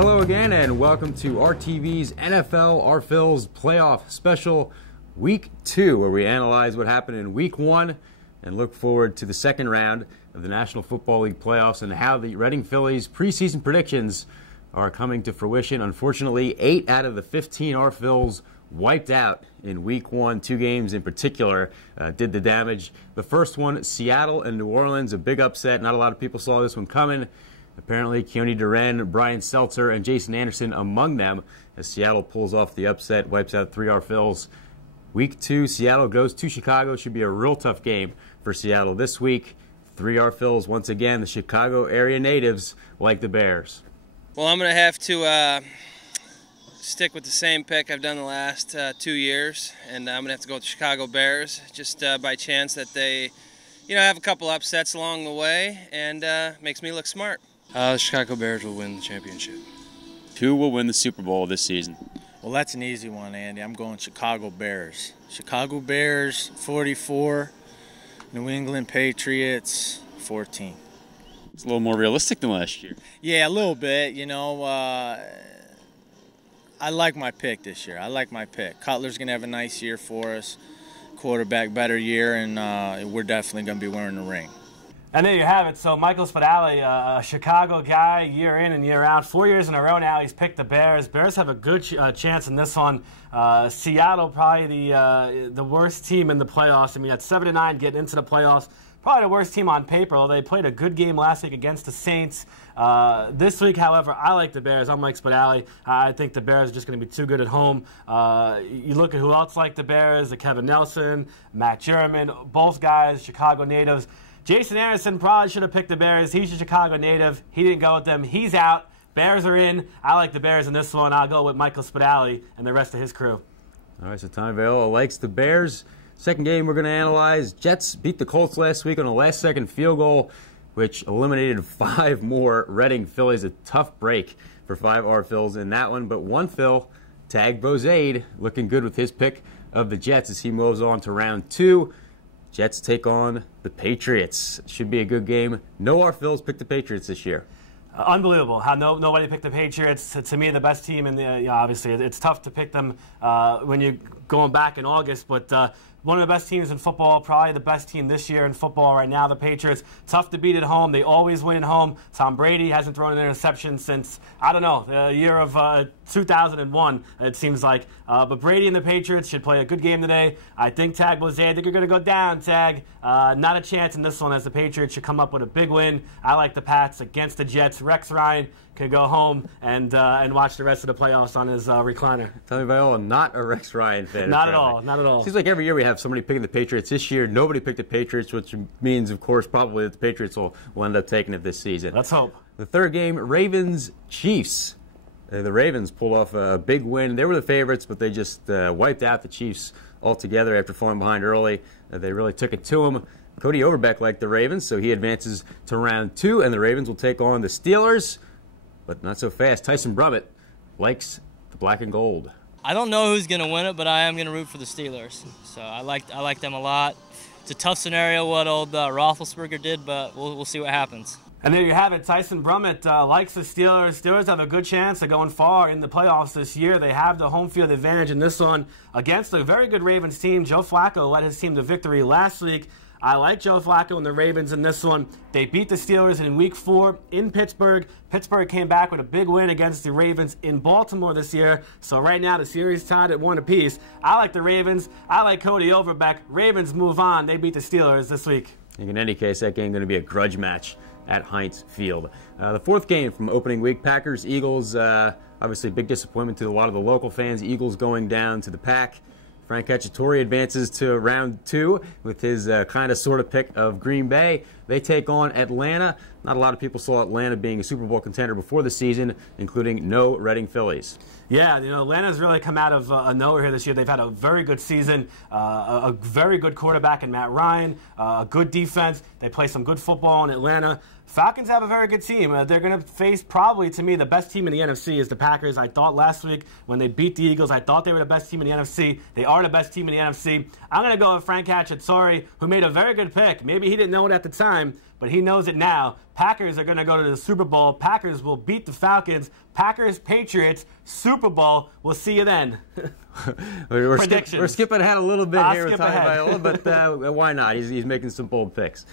Hello again, and welcome to RTV's NFL Our Phil's Playoff Special Week 2, where we analyze what happened in Week 1 and look forward to the second round of the National Football League playoffs and how the Reading Phillies' preseason predictions are coming to fruition. Unfortunately, 8 out of the 15 Our Phils wiped out in Week 1. 2 games in particular did the damage. The first one, Seattle and New Orleans, a big upset. Not a lot of people saw this one coming. Apparently, Keone Duren, Brian Seltzer, and Jason Anderson among them, as Seattle pulls off the upset, wipes out 3 Our Phils. Week 2, Seattle goes to Chicago. Should be a real tough game for Seattle this week. 3 Our Phils, once again, the Chicago area natives like the Bears. Well, I'm going to have to stick with the same pick I've done the last 2 years, and I'm going to have to go with the Chicago Bears, just by chance that they, have a couple upsets along the way, and makes me look smart. The Chicago Bears will win the championship. Who will win the Super Bowl this season? Well, that's an easy one, Andy. I'm going Chicago Bears. Chicago Bears 44, New England Patriots 14. It's a little more realistic than last year. Yeah, a little bit. I like my pick this year. I like my pick. Cutler's going to have a nice year for us. Quarterback, better year, and we're definitely going to be wearing the ring. And there you have it. So Michael Spadali, a Chicago guy, year in and year out, 4 years in a row now, he's picked the Bears. Bears have a good chance in this one. Seattle, probably the worst team in the playoffs. I mean, at 7-9 getting into the playoffs, probably the worst team on paper. Although they played a good game last week against the Saints. This week, however, I like the Bears. I'm like Spadali. I think the Bears are just going to be too good at home. You look at who else like the Bears, Kevin Nelson, Matt German, both guys, Chicago natives. Jason Anderson probably should have picked the Bears. He's a Chicago native. He didn't go with them. He's out. Bears are in. I like the Bears in this one. I'll go with Michael Spadali and the rest of his crew. All right, so Tommy Viola likes the Bears. Second game we're going to analyze. Jets beat the Colts last week on a last-second field goal, which eliminated 5 more Reading Phillies. A tough break for 5 Our Phils in that one. But one Phil, Tag Bozade, looking good with his pick of the Jets as he moves on to round 2. Jets take on the Patriots. Should be a good game. No Our Phils picked the Patriots this year. Unbelievable how nobody picked the Patriots. To me, the best team in the obviously it's tough to pick them when you're going back in August, but one of the best teams in football, probably the best team this year in football right now, the Patriots. Tough to beat at home. They always win at home. Tom Brady hasn't thrown an interception since, I don't know, the year of 2001, it seems like. But Brady and the Patriots should play a good game today. I think Tag Bozade, I think you're going to go down, Tag. Not a chance in this one as the Patriots should come up with a big win. I like the Pats against the Jets. Rex Ryan can go home and watch the rest of the playoffs on his recliner. Tommy Viola, not a Rex Ryan fan. Not at all. Not at all. Seems like every year we have somebody picking the Patriots. This year, nobody picked the Patriots, which means, of course, probably that the Patriots will end up taking it this season. Let's hope. The third game, Ravens-Chiefs. The Ravens pulled off a big win. They were the favorites, but they just wiped out the Chiefs altogether after falling behind early. They really took it to them. Cody Overbeck liked the Ravens, so he advances to round 2, and the Ravens will take on the Steelers. But not so fast. Tyson Brummett likes the black and gold. I don't know who's going to win it, but I am going to root for the Steelers. So I like them a lot. It's a tough scenario what old Roethlisberger did, but we'll see what happens. And there you have it. Tyson Brummett likes the Steelers. Steelers have a good chance of going far in the playoffs this year. They have the home field advantage in this one against a very good Ravens team. Joe Flacco led his team to victory last week. I like Joe Flacco and the Ravens in this one. They beat the Steelers in Week 4 in Pittsburgh. Pittsburgh came back with a big win against the Ravens in Baltimore this year. So right now the series tied at 1 apiece. I like the Ravens. I like Cody Overbeck. Ravens move on. They beat the Steelers this week. In any case, that game is going to be a grudge match at Heinz Field. The fourth game from opening week, Packers-Eagles. Obviously a big disappointment to a lot of the local fans. Eagles going down to the Pack. Frank Cacciatore advances to round 2 with his kind of sort of pick of Green Bay. They take on Atlanta. Not a lot of people saw Atlanta being a Super Bowl contender before the season, including no Reading Phillies. Yeah, Atlanta's really come out of nowhere here this year. They've had a very good season, a very good quarterback in Matt Ryan, a good defense. They play some good football in Atlanta. Falcons have a very good team. They're going to face probably, to me, the best team in the NFC is the Packers. I thought last week when they beat the Eagles, I thought they were the best team in the NFC. They are the best team in the NFC. I'm going to go with Frank Cacciatore, who made a very good pick. Maybe he didn't know it at the time, but he knows it now. Packers are going to go to the Super Bowl. Packers will beat the Falcons. Packers, Patriots, Super Bowl. We'll see you then. We're Predictions. skipping ahead a little bit I'll here with skip Tommy ahead. Viola, but why not? He's making some bold picks.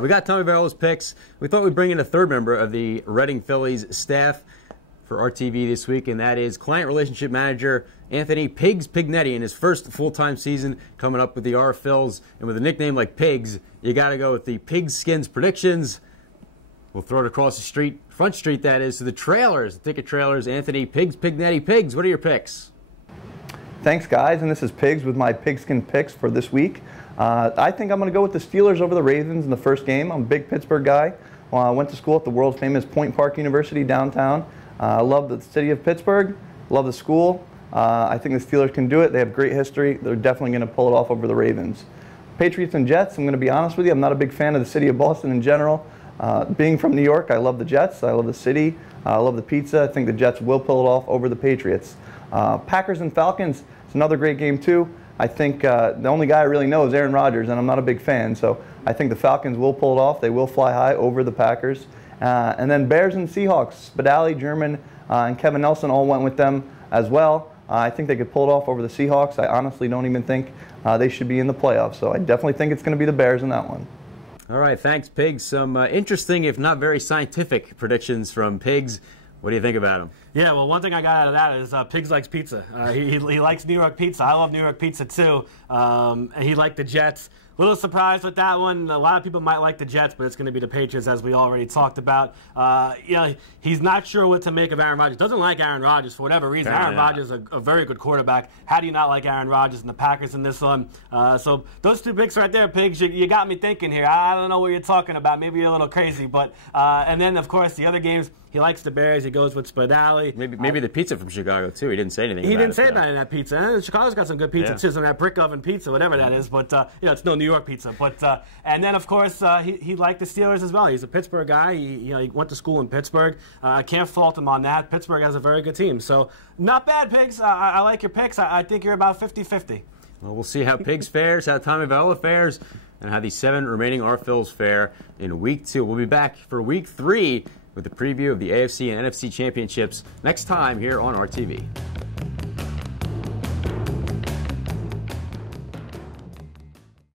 We got Tommy Viola's picks. We thought we'd bring in a third member of the Reading Phillies staff for RTV this week, and that is client relationship manager Anthony Pigs Pignetti in his first full-time season, coming up with the R Phils. And with a nickname like Pigs, you got to go with the Pigskin Predictions. We'll throw it across the street, Front Street that is, to the trailers, the ticket trailers. Anthony Pigs Pignetti. Pigs, what are your picks? Thanks, guys, and this is Pigs with my Pigskin picks for this week. I think I'm going to go with the Steelers over the Ravens in the first game. I'm a big Pittsburgh guy. I went to school at the world-famous Point Park University downtown. I love the city of Pittsburgh, love the school. I think the Steelers can do it. They have great history. They're definitely going to pull it off over the Ravens. Patriots and Jets, I'm going to be honest with you, I'm not a big fan of the city of Boston in general. Being from New York, I love the Jets. I love the city. I love the pizza. I think the Jets will pull it off over the Patriots. Packers and Falcons, it's another great game too. I think the only guy I really know is Aaron Rodgers, and I'm not a big fan. So I think the Falcons will pull it off. They will fly high over the Packers. And then Bears and Seahawks. Spadali, German, and Kevin Nelson all went with them as well. I think they could pull it off over the Seahawks. I honestly don't even think they should be in the playoffs. So I definitely think it's going to be the Bears in that one. All right, thanks, Pigs. Some interesting, if not very scientific, predictions from Pigs. What do you think about them? Yeah, well, one thing I got out of that is Pigs likes pizza. He likes New York pizza. I love New York pizza, too. And he liked the Jets. A little surprised with that one. A lot of people might like the Jets, but it's going to be the Patriots, as we already talked about. He's not sure what to make of Aaron Rodgers. Doesn't like Aaron Rodgers for whatever reason. Aaron Rodgers is a very good quarterback. How do you not like Aaron Rodgers and the Packers in this one? So those two picks right there, Pigs, you got me thinking here. I don't know what you're talking about. Maybe you're a little crazy. But and then, of course, the other games, he likes the Bears. He goes with Spadali. Maybe the pizza from Chicago, too. He didn't say anything He about didn't it, say though. about it in that pizza. And Chicago's got some good pizza, too. Some of that brick oven pizza, whatever that is. But, it's no New York pizza. But and then, of course, he liked the Steelers as well. He's a Pittsburgh guy. He went to school in Pittsburgh. I can't fault him on that. Pittsburgh has a very good team. So, not bad, Pigs. I like your picks. I think you're about 50-50. Well, we'll see how Pigs fares, how Tommy Viola fares, and how the 7 remaining R Phils fare in Week 2. We'll be back for Week 3 with the preview of the AFC and NFC Championships next time here on RTV.